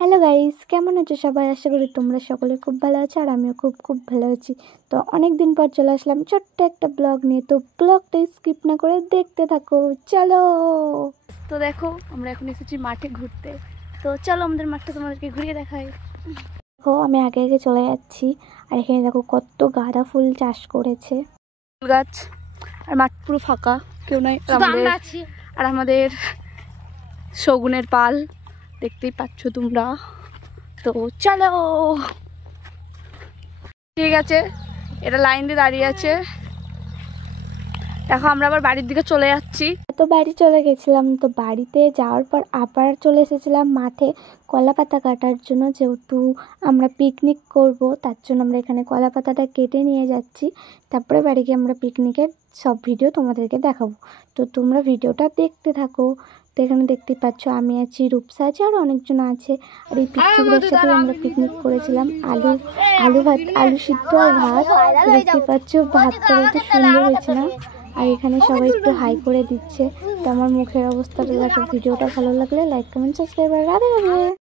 Hello guys, কেমন আছো সবাই? আশা করি তোমরা সকলে খুব ভালো আছো আর আমিও খুব খুব ভালো আছি। তো অনেক দিন পর চলে আসলাম ছোট্ট একটা ব্লগ নিয়ে। তো ব্লগটা স্কিপ না করে দেখতে থাকো, চলো। তো দেখো, আমরা এখন এসেছি মাঠে ঘুরতে। তো চলো আমাদের মাঠটা তোমাদেরকে ঘুরিয়ে দেখাই। দেখো, আমি আগে আগে চলে যাচ্ছি। আর এখানে দেখো কত গাঁদা ফুল চাষ করেছে, ফুল গাছ। আর মাঠ পুরো ফাঁকা, কেউ নাই। আর আমাদের শগুনের পাল দেখতেই পাচ্ছ তোমরা। তো চলো, ঠিক আছে। এটা লাইন দিয়ে দাঁড়িয়ে আছে। দেখো আমরা আবার বাড়ির দিকে চলে যাচ্ছি। তো বাড়ি চলে গেছিলাম। তো বাড়িতে যাওয়ার পর আবার চলে এসেছিলাম মাঠে কলা পাতা কাটার জন্য, যেহেতু আমরা পিকনিক করব তার জন্য আমরা এখানে কলা পাতাটা কেটে নিয়ে যাচ্ছি। তারপরে বাড়ি গিয়ে আমরা পিকনিকের সব ভিডিও তোমাদেরকে দেখাবো। তো তোমরা ভিডিওটা দেখতে থাকো। তো এখানে দেখতেই পাচ্ছ আমি আছি, রূপসা আছে, আর অনেকজন আছে। আর এই পিকনিকের সাথে আমরা পিকনিক করেছিলাম আলু ভাত, আলু সিদ্ধ আর ভাত। দেখতে পাচ্ছ ভাতটা কত সুন্দর হয়েছে না? আর এখানে সবাই একটু হাই করে দিচ্ছে। তো আমার মুখের অবস্থাটা দেখো। ভিডিওটা ভালো লাগলে লাইক, কমেন্ট, সাবস্ক্রাইব আর রাধে রাধে।